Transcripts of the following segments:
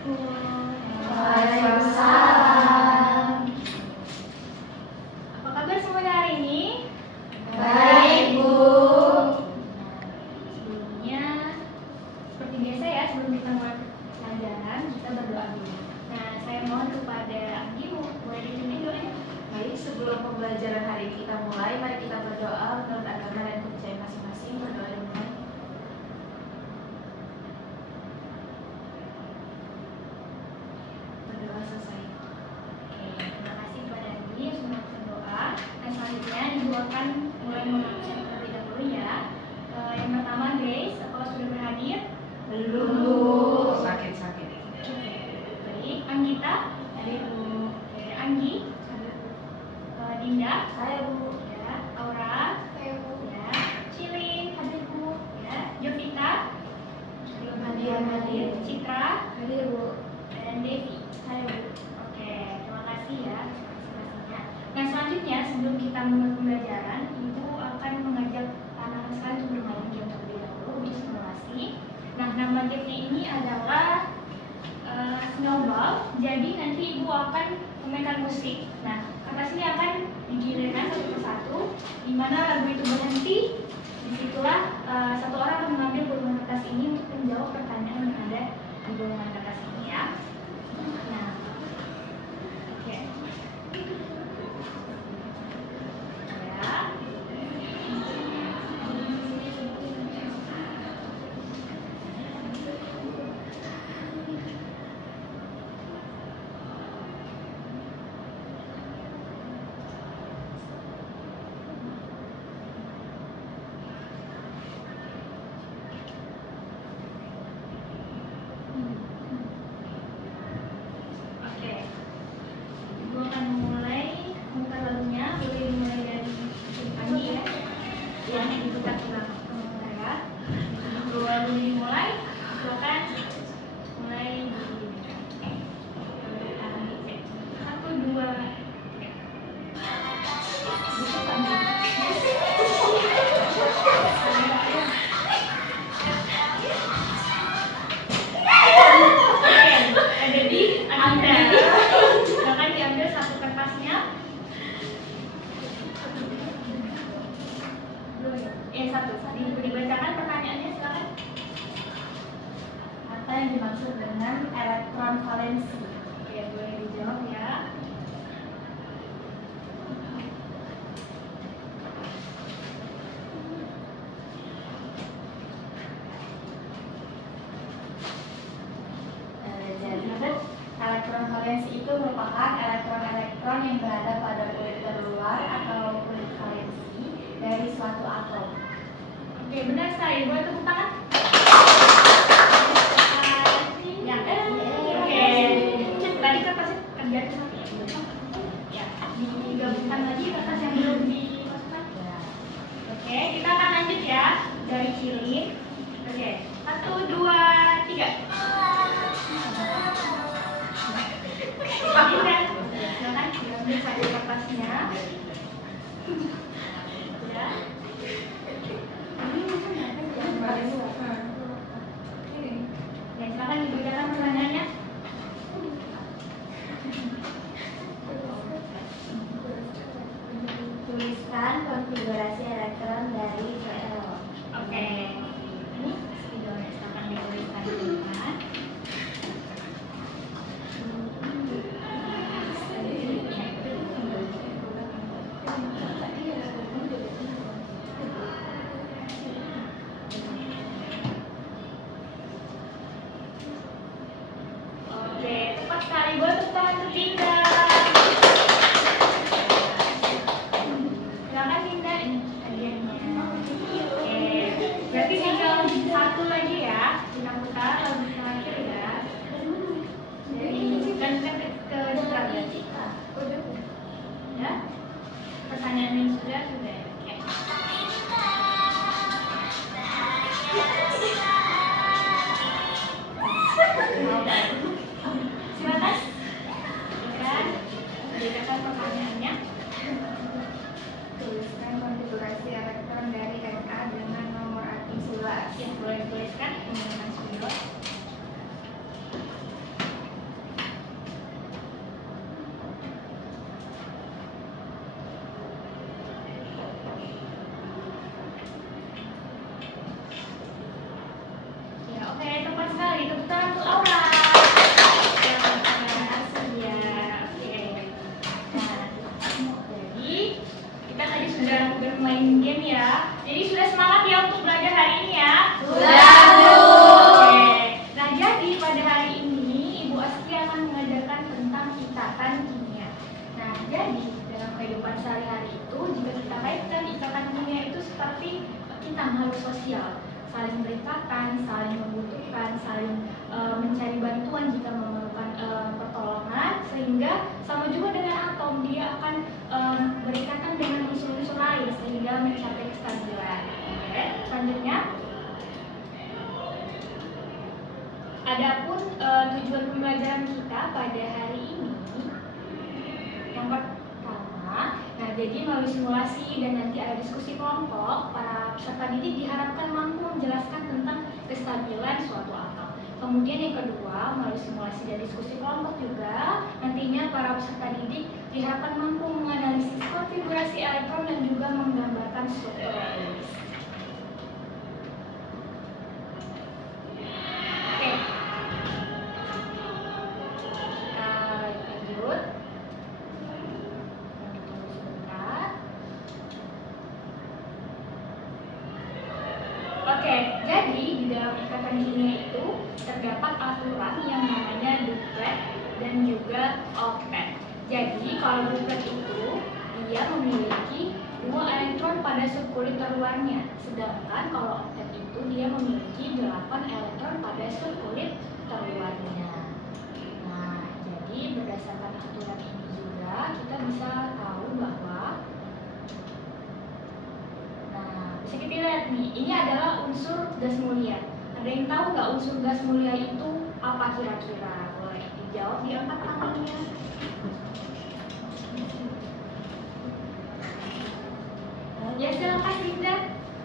Assalamualaikum. Waalaikumsalam. Apa kabar semuanya hari ini? Baik, Bu. Sebelumnya, seperti biasa ya, sebelum kita mulai pelajaran, kita berdoa dulu. Nah, saya mohon kepada Anggi, boleh dipimpin doanya? Baik, sebelum pembelajaran hari kita mulai, mari kita berdoa menurut agama dan kepercayaan masing-masing. Berdoa dimulai. Berdoa selesai. Oke, terima kasih kepada Anggi yang sudah berdoa. Nah, selanjutnya Ibu akan mulai mengabsen terlebih dahulu ya. Yang pertama, Grace, apakah sudah berhadir? Belum, Bu. Sakit-sakit. Baik, Anggita? Hadir, Bu. Oke, Anggi? Dinda? Saya, Bu. Ya, Aura? Saya, Bu. Ya, Cilin? Hadir, Bu. Ya, Jovita? Belum Hadir. Citra? Hadir, Bu. Dan Devi? Saya, Bu. Oke, terima kasih ya partisipasinya. Nah, selanjutnya sebelum kita mulai pembelajaran, Ibu akan mengajak anak-anak sekalian untuk bermain game terlebih dahulu untuk simulasi. Nah, nama gamenya ini adalah Snowball. Jadi nanti Ibu akan memainkan musik. Nah, kertas ini akan digilirkan satu persatu, di mana lagu itu berhenti. Disitulah satu orang akan mengambil gulungan kertas ini untuk menjawab pertanyaan yang ada di gulungan kertas ini ya. Nah, oke. Ya. Oke. Ibu akan mulai memutar lagunya. Boleh dimulai dari Anggi ya. Yang diputar ulang ya. Sebelum lagu dimulai, silakan mulai satu dua tiga. Ada di Anda. Silakan diambil satu kertasnya. Satu. Dibacakan pertanyaannya, silakan. Apa yang dimaksud dengan elektron valensi? Oke, boleh dijawab ya. Jadi, elektron valensi itu merupakan elektron-elektron yang berada pada kulit terluar atau kulit valensi dari suatu atom. Oke, benar sekali. Boleh tepuk tangan? Ya. Oke. Tadi kertasnya kerja ya. Digabungkan lagi kertas yang belum dimasukkan. Oke, kita akan lanjut ya dari Cilin. Oke, 1, 2, 3. Silakan diambil satu kertasnya. Ya. makhluk sosial, saling berikatan, saling membutuhkan, saling mencari bantuan jika memerlukan pertolongan, sehingga sama juga dengan atom, dia akan berikatan dengan unsur-unsur lain sehingga mencapai kestabilan. Oke, selanjutnya. Adapun tujuan pembelajaran kita pada hari ini, yang pertama, nah jadi melalui simulasi dan nanti ada diskusi kelompok, para peserta didik diharapkan mampu menjelaskan tentang kestabilan suatu atom. Kemudian yang kedua, melalui simulasi dan diskusi kelompok juga, nantinya para peserta didik diharapkan mampu menganalisis konfigurasi elektron dan juga menggambarkan struktur Lewis. Oke, jadi di dalam ikatan kimia itu terdapat aturan yang namanya duplet dan juga oktet. Jadi kalau duplet itu dia memiliki 2 elektron pada subkulit terluarnya, sedangkan kalau oktet itu dia memiliki 8 elektron pada subkulit terluarnya. Nah, jadi berdasarkan aturan ini juga kita bisa tahu bahwa bisa kita lihat nih, ini adalah unsur gas mulia. Ada yang tahu nggak unsur gas mulia itu apa kira-kira? Boleh dijawab di angkat tangannya. Ya silakan Dinda.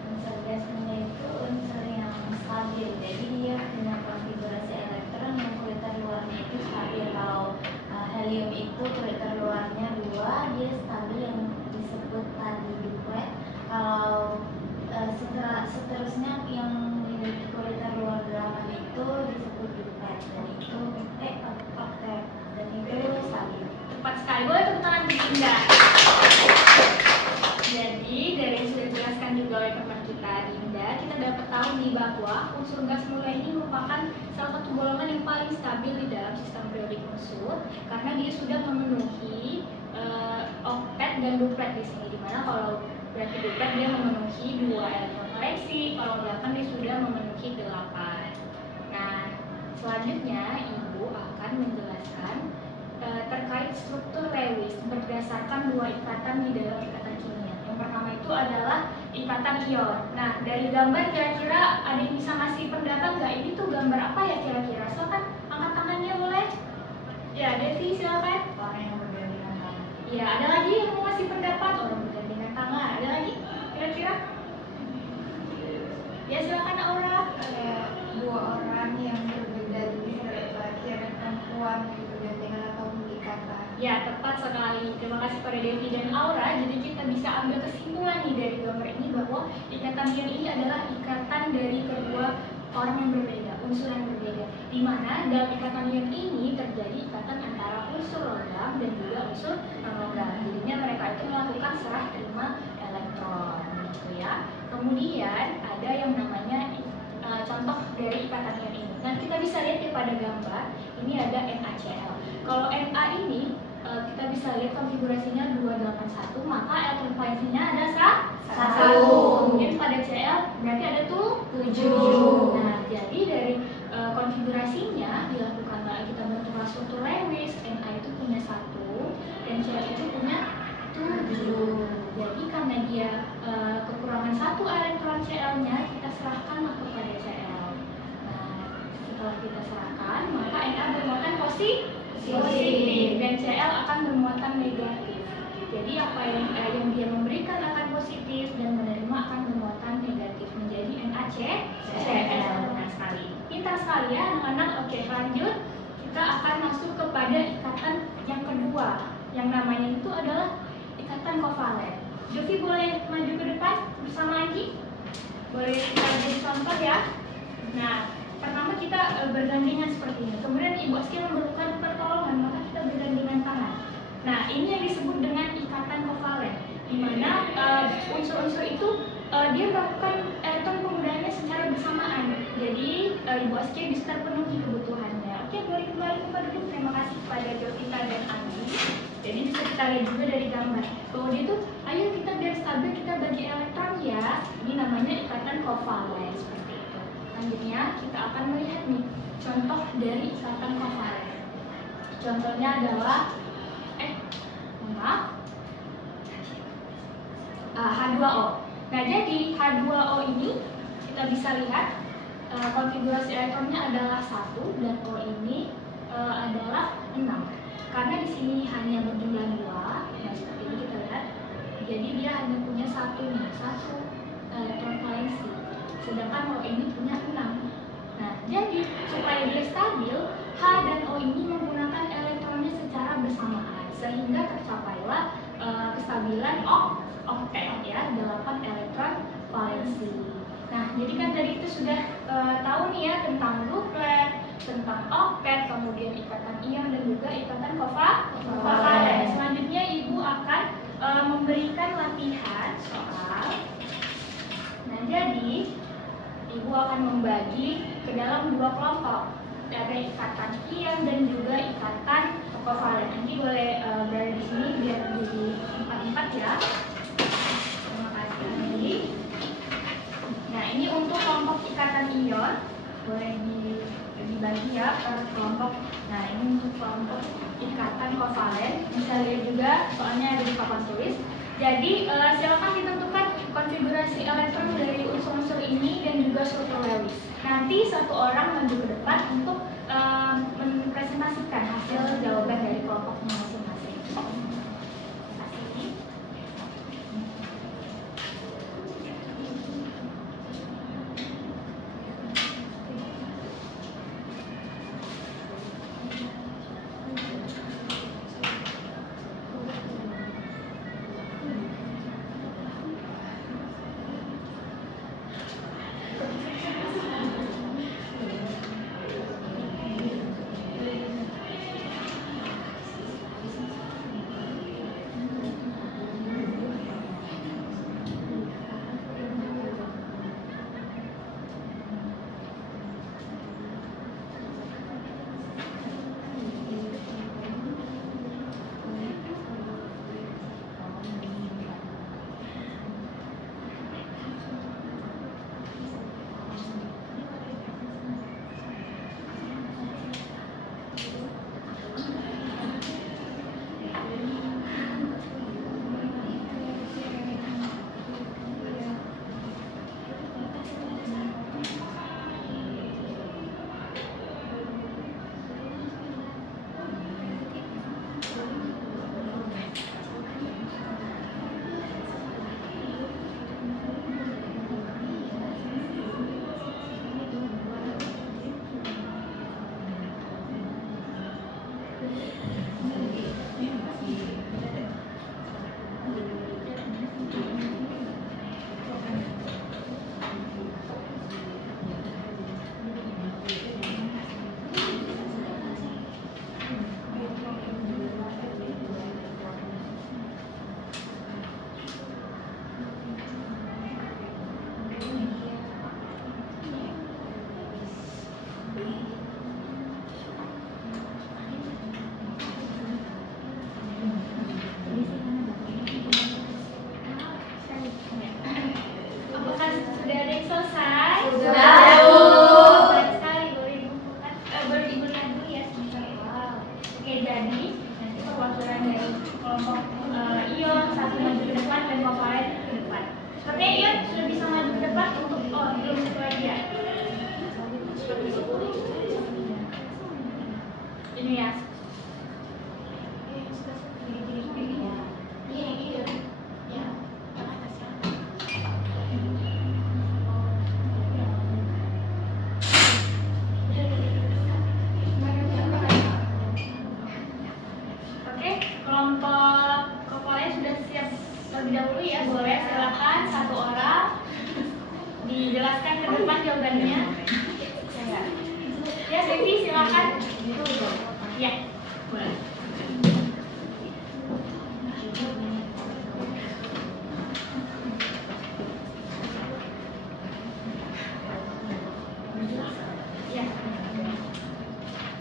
Unsur gas mulia itu unsur yang stabil. Jadi dia punya konfigurasi elektron yang kulit terluarnya itu stabil. Kalau helium itu kulit terluarnya 2, dia stabil yang disebut tadi duplet. Kalau seterusnya yang memiliki kulit terluar 8 itu disebut duplet, dan itu oktet, dan itu stabil. Tepat sekali, boleh tepuk tangan Dinda. Jadi dari yang sudah dijelaskan juga oleh teman kita Dinda, kita dapat tahu nih bahwa unsur gas mulia ini merupakan salah satu golongan yang paling stabil di dalam sistem periodik unsur karena dia sudah memenuhi oktet dan duplet di sini, dimana kalau berarti duplet dia memenuhi 2 elektron valensi, kalau 8 dia sudah memenuhi 8. Nah, selanjutnya Ibu akan menjelaskan terkait struktur Lewis berdasarkan 2 ikatan di dalam ikatan kimia. Yang pertama itu adalah ikatan ion. Nah, dari gambar kira-kira ada yang bisa ngasih pendapat nggak? Ini tuh gambar apa ya kira-kira? Silakan angkat tangannya boleh? Ya, Devi silakan. Orang yang bergandengan tangan. Ya, ada lagi yang mau ngasih pendapat? Orang bergandengan tangan. Ada lagi kira-kira? Ya silakan Aura. Kayak 2 orang yang berbeda jenis, laki-laki dan perempuan yang bergandengan atau ikatan. Ya, tepat sekali. Terima kasih pada Devi dan Aura. Jadi kita bisa ambil kesimpulan nih dari gambar ini bahwa ikatan ion ini adalah ikatan dari kedua orang yang berbeda, unsur yang berbeda. Di mana dalam ikatan ion ini terjadi ikatan antara unsur logam dan juga unsur non-logam. Jadinya mereka itu melakukan serah terima elektron, gitu ya. Kemudian ada yang namanya contoh dari ikatan ion ini. Nah, kita bisa lihat ya pada gambar, ini ada NaCl. Kalau Na ini kita bisa lihat konfigurasinya 281, maka elektron valensinya ada 1. Kemudian pada Cl berarti ada tuh 7. Nah, jadi dari konfigurasinya dilakukanlah kita bentuklah struktur Lewis. Na itu punya 1 dan Cl itu punya 7. Jadi karena dia kekurangan 1 elektron Cl-nya, kita serahkanlah kepada Cl. Nah, setelah kita serahkan, maka Na bermuatan positif dan Cl akan bermuatan negatif. Jadi apa yang dia memberikan akan positif dan menerima akan bermuatan negatif, menjadi NaCl. Benar sekali. Pintar sekali ya anak-anak. Oke, lanjut. Kita akan masuk kepada ikatan yang kedua. Yang namanya itu adalah ikatan kovalen. Jovi boleh maju ke depan bersama lagi? Boleh kita jadi contoh ya. Nah, pertama kita bergandengan seperti ini. Kemudian Ibu Aski memerlukan pertolongan, maka kita bergandengan tangan. Nah, ini yang disebut dengan ikatan kovalen, di mana unsur-unsur itu dia melakukan elektron penggunaannya secara bersamaan. Jadi Ibu Aski bisa terpenuhi kebutuhannya. Oke, boleh kembali kepada dulu. Terima kasih kepada Jovita dan Andi. Jadi bisa kita lihat juga dari gambar bahwa dia tuh, ayo kita biar stabil kita bagi elektron ya. Ini namanya ikatan kovalen seperti itu. Selanjutnya kita akan melihat nih contoh dari ikatan kovalen. Contohnya adalah H2O. Nah, jadi H2O ini kita bisa lihat konfigurasi elektronnya adalah 1 dan O ini adalah 6. Karena di sini hanya berjumlah 2, nah seperti ini kita lihat. Jadi dia hanya punya satu elektron valensi. Sedangkan O ini punya 6. Nah, jadi supaya dia stabil, H dan O ini menggunakan elektronnya secara bersamaan sehingga tercapailah kestabilan oktet ya, 8 elektron valensi. Nah, jadi kan tadi kita sudah tahu nih ya tentang duplet, tentang oktet, kemudian ikatan ion dan juga ikatan kovalen. Selanjutnya Ibu akan memberikan latihan soal. Nah, jadi Ibu akan membagi ke dalam 2 kelompok. Ada ikatan ion dan juga ikatan kovalen. Nanti boleh berada di sini biar jadi 4-4 ya. Terima kasih. Nah, ini untuk kelompok ikatan ion boleh dibagi ya per kelompok. Nah, ini untuk kelompok ikatan kovalen. Bisa lihat juga soalnya ada di papan tulis. Jadi silakan ditentukan konfigurasi elektron dari unsur-unsur ini dan juga struktur Lewis. Nanti satu orang maju ke depan untuk mempresentasikan hasil jawaban dari kelompoknya masing-masing. Terima kasih.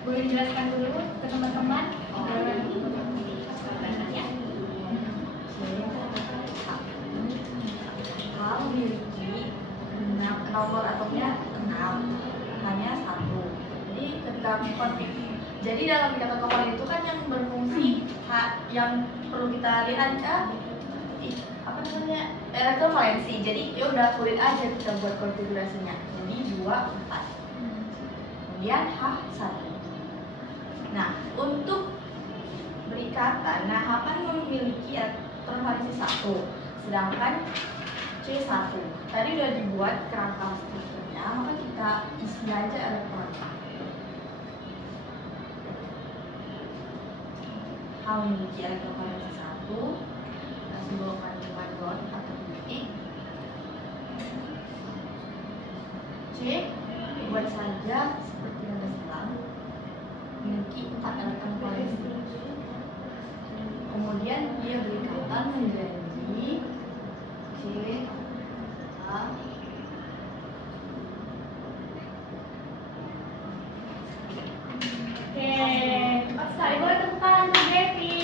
Boleh dijelaskan dulu ke teman-teman? pertanyaannya. H memiliki nomor atomnya 6, hanya 1. Jadi ketika konflik, jadi dalam ikatan kovalent itu kan yang berfungsi yang perlu kita lihat apa namanya elektrovalensi. Jadi ya udah kulit aja kita buat konfigurasinya. Jadi 2, 4. Kemudian H1. Nah, untuk berikatan, nah H kan memiliki elektrovalensi 1, sedangkan C1 tadi udah dibuat kerangka strukturnya, maka kita isi aja elektron. H memiliki elektrovalensi 1, kita simbolkan dengan dot atau titik. C buat saja seperti nada silang, memiliki 4 elektron valensi. Kemudian dia berikatan menjadi C, H, Oke, cepat sekali. Boleh tepuk tangan untuk Devi.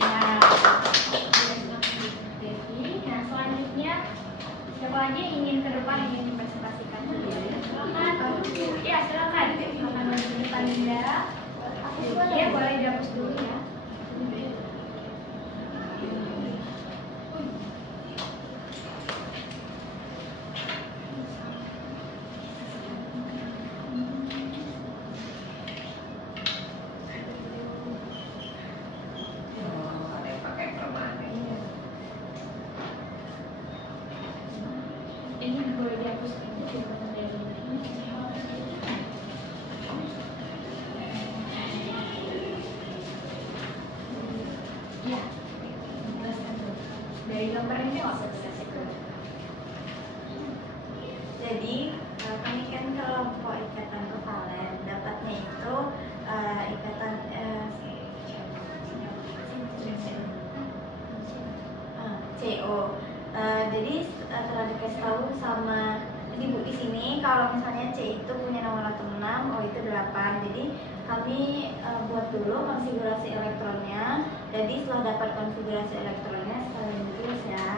Ya, Devi. Nah, selanjutnya siapa lagi yang ingin ke depan ingin dipresentasikan? Silakan. Ya, silakan. Silakan maju ke depan Dinda. Iya, boleh dihapus dulu ya. Ini boleh dihapus dulu. Iya, jelaskan dulu. Dari gambar ini nggak usah dikasih ke. Jadi kami kan kelompok ikatan kovalen, dapatnya itu ikatan CO. Jadi telah dikasih tahu sama di sini kalau misalnya C itu punya nomor atom 6, O itu 8. Jadi kami buat dulu konfigurasi elektronnya. Jadi setelah dapat konfigurasi elektronnya sekalian ditulis ya.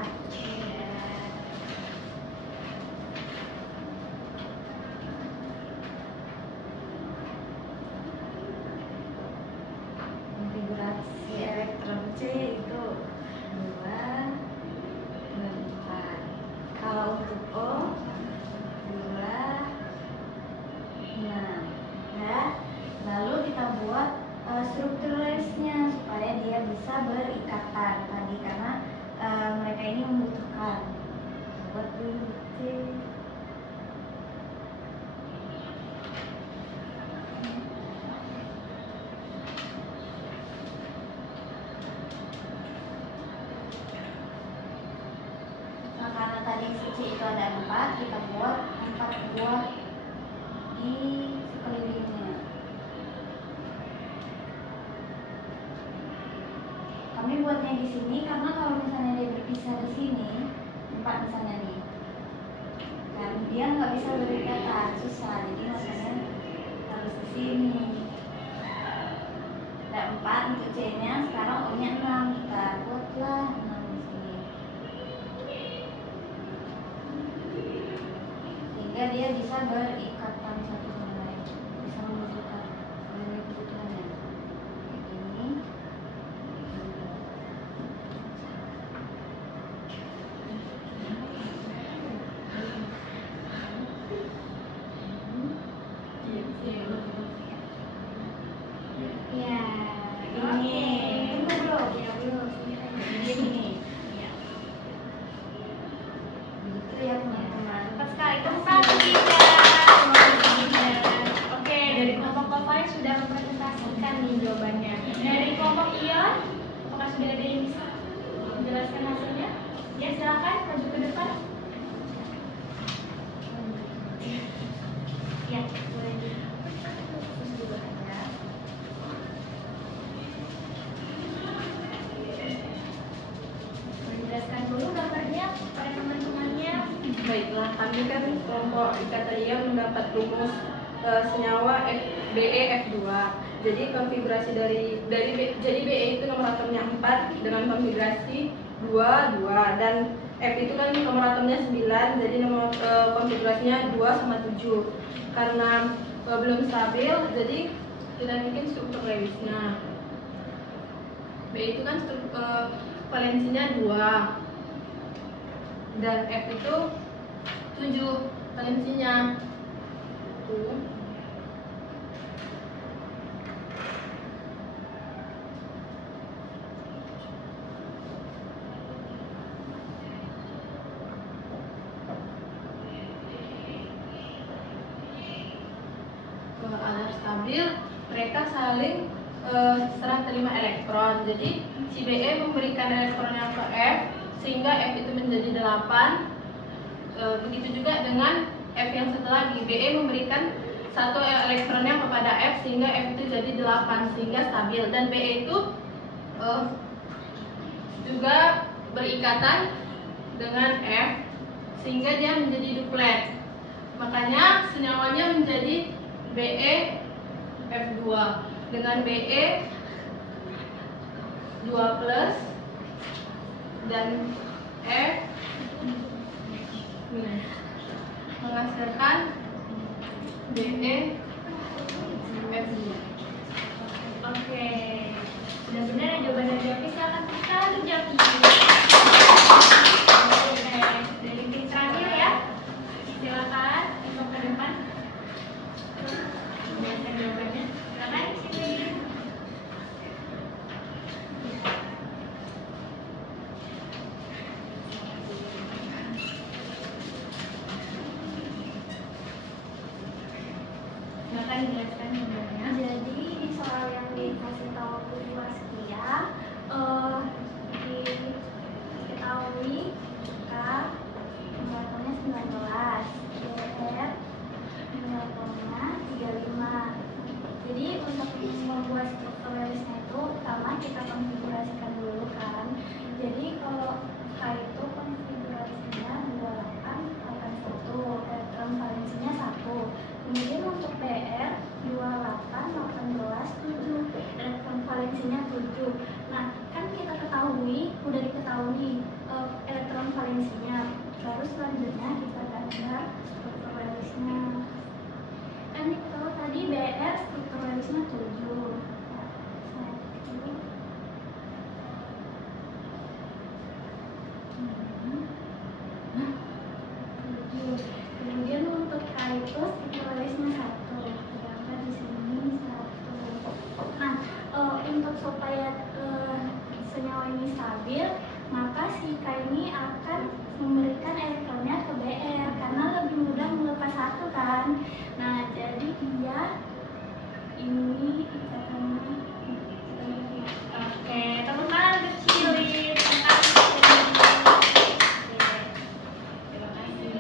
Konfigurasi elektron C itu 2, 4. Kalau untuk O 2, 6. Ya. Lalu kita buat struktur lensnya supaya dia bisa berikatan tadi karena mereka ini membutuhkan. Buat dulu C. Nah, karena tadi C itu ada 4, kita buat 4 buah di sekelilingnya. Kami buatnya di sini karena kalau misalnya dia berpisah di sini, 4 misalnya nih, dan dia nggak bisa berikatan, susah. Jadi makanya harus di sini. Ada 4 untuk C-nya, sekarang O-nya 6, kita buatlah 6 di sini. Sehingga dia bisa berikatan satu sama lain, bisa membutuhkan kebutuhannya. Ini. Ya, Ini. belum. Ya, belum. Jadi ini. Begitu ya teman-teman. Cepat sekali. Tepuk tangan untuk Dinda. Terima kasih, Dinda. Oke, dari kelompok kovalen sudah mempresentasikan nih jawabannya. Dari kelompok ion, apakah sudah ada yang bisa menjelaskan hasilnya? Ya, silakan maju ke depan. Ya, boleh dihapus dulu aja. Menjelaskan dulu gambarnya pada teman-temannya. Baiklah, kami kan kelompok ikatan ion mendapat rumus senyawa Be F2. Jadi konfigurasi jadi Be itu nomor atomnya 4 dengan konfigurasi 2 2, dan F itu kan nomor atomnya 9, jadi nomor konfigurasinya 2 sama 7. Karena belum stabil, jadi kita bikin struktur Lewisnya. B itu kan valensinya 2 dan F itu 7 valensinya. Tuh. Agar stabil, mereka saling serah terima elektron. Jadi si Be memberikan elektronnya ke F sehingga F itu menjadi 8. Begitu juga dengan F yang satu lagi, Be memberikan satu elektronnya kepada F sehingga F itu jadi 8 sehingga stabil. Dan Be itu juga berikatan dengan F sehingga dia menjadi duplet. Makanya senyawanya menjadi Be F2 dengan Be 2 plus dan F menghasilkan Be F2. Oke, sudah benar ya jawaban dari Japi, silakan kita Japi. Oke, dari tim terakhir ya, silakan untuk ke depan. Biasa jawabannya, silakan sini. Silakan dijelaskan jawabannya. Jadi di soal yang dikasih tahu kedua sekian, diketahui jika nilainya 19, BR nilainya 35. Jadi untuk membuat struktur Lewisnya itu pertama kita konfigurasikan dulu kan. Jadi kalau K itu konfigurasinya 2881, elektron valensinya 1. Kemudian untuk BR 2818 7, elektron valensinya 7. Nah, kan kita udah diketahui elektron valensinya. Terus selanjutnya kita gambar struktur Lewisnya. Kan diketahui tadi BR struktur Lewisnya 7. Kemudian untuk K itu struktur Lewisnya 1. Gambar di sini 1. Nah, untuk supaya senyawa ini stabil, maka si K ini akan memberikan elektronnya ke BR karena lebih mudah melepas 1 kan. Nah, jadi dia ini ikatannya. Oke, teman-teman kecilin. Terima kasih.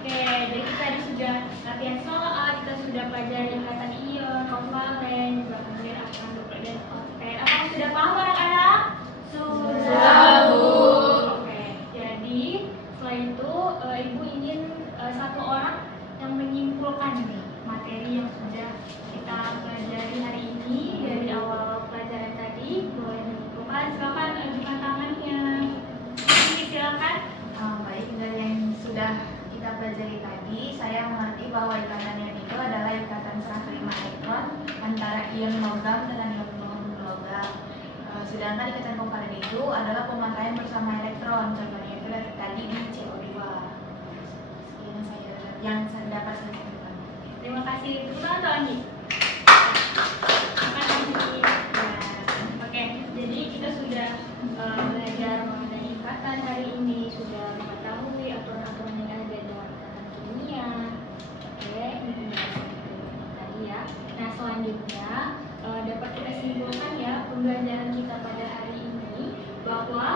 Oke, jadi kita tadi sudah latihan soal, kita sudah pelajari ikatan ion, kovalen, juga kemudian akan duplet dan oktet. Apakah sudah paham anak-anak? Sudah, Bu. Oke, jadi setelah itu Ibu ingin satu orang yang menyimpulkan nih materi yang sudah kita pelajari hari ini dari awal pelajaran tadi. Boleh menyimpulkan, silakan ajukan tangannya. Ini silakan. Baik, dari yang sudah kita pelajari tadi, saya mengerti bahwa ikatan ion itu adalah ikatan serah terima elektron antara ion logam dengan ion non-logam. Sedangkan ikatan kovalen itu adalah pemakaian bersama elektron. Contohnya itu tadi di CO2. Sekian yang saya dapat saya sampaikan. Terima kasih. Tepuk tangan untuk Andi. Terima kasih. Ya. Oke, jadi kita sudah belajar mengenai ikatan hari ini, sudah mengetahui aturan-aturan yang ada dalam ikatan kimia. Oke, ini penjelasan tadi ya. Nah, selanjutnya dapat kita simpulkan ya pembelajaran kita pada hari ini bahwa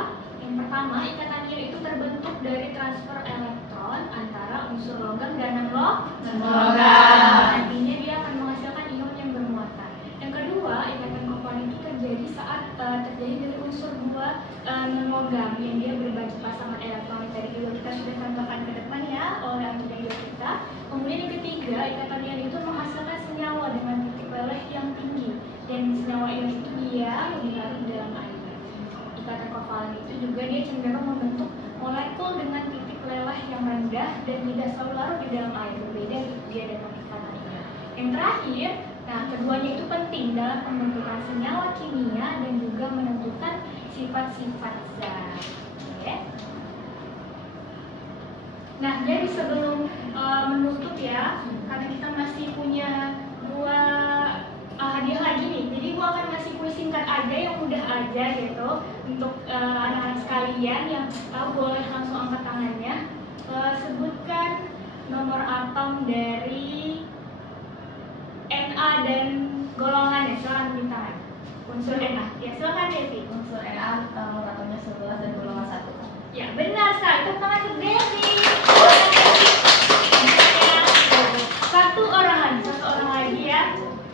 yang pertama, ikatan ion itu terbentuk dari transfer elektron antara unsur logam dan non-logam. Nantinya dia akan menghasilkan ion yang bermuatan. Yang kedua, ikatan kovalen itu terjadi saat terjadi dari unsur dua non-logam yang dia berbagi pasangan elektron. Tadi juga kita sudah tambahkan ke depan ya oleh anti kita. Kemudian juga ikatan ion itu menghasilkan senyawa dengan titik leleh yang tinggi, dan senyawa ion itu dia lebih larut di dalam air. Ikatan kovalen itu juga dia cenderung membentuk molekul dengan titik leleh yang rendah dan tidak selalu larut di dalam air, berbeda dia dengan ikatan ion. Yang terakhir, nah keduanya itu penting dalam pembentukan senyawa kimia dan juga menentukan sifat-sifat zat. Oke. Nah, jadi sebelum menutup ya, karena kita masih punya dua hadiah lagi nih. Jadi gua akan ngasih kuis singkat aja yang mudah aja gitu untuk anak-anak sekalian yang tahu boleh langsung angkat tangannya. Sebutkan nomor atom dari Na dan golongannya. Silakan tunjuk tangan. Unsur Na. Ya, silakan Devi. Unsur Na nomor atomnya 11 dan golongan 1. Ya, benar sekali. Tepuk tangan untuk Devi. Satu orang lagi ya.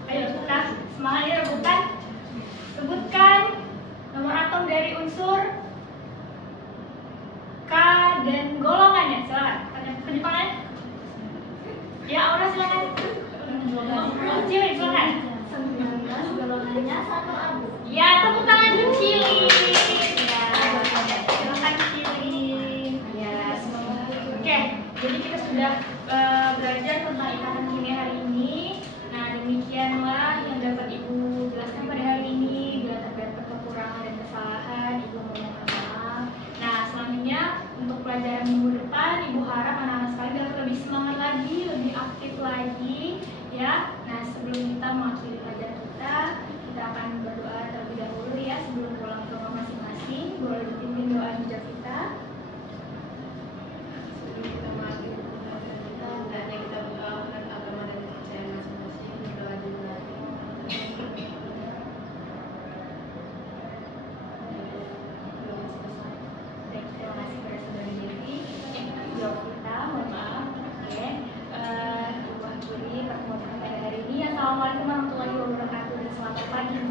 Ayo kita semangat ya rebutan. Sebutkan nomor atom dari unsur K dan golongannya. Silakan. Tunjuk tangan. Ya, Aura silakan. Cili, silakan. 19 golongannya 1 abu. Ya, tepuk tangan untuk Cili. Ya, silakan Cili. Ya, oke. Jadi kita sudah belajar tentang ikatan kimia hari ini. Nah, demikianlah yang dapat Ibu jelaskan pada hari ini. Bila terdapat kekurangan dan kesalahan, Ibu mohon maaf. Nah, selanjutnya untuk pelajaran minggu depan, Ibu harap anak-anak sekalian dapat lebih semangat lagi, lebih aktif lagi, ya. Nah, sebelum kita mengakhiri pelajaran kita akan berdoa terlebih dahulu ya sebelum pulang ke rumah masing-masing. Boleh dipimpin doa hijab kita. Sebelum kita mengakhiri pelajaran kita, hendaknya kita berdoakan agama dan kepercayaan masing-masing. Berdoa juga. Baik, terima kasih kepada saudari Devi. Jawab kita, mohon maaf. Oke, Ibu akhiri pertemuan kita pada hari ini. Assalamualaikum warahmatullahi wabarakatuh dan selamat pagi.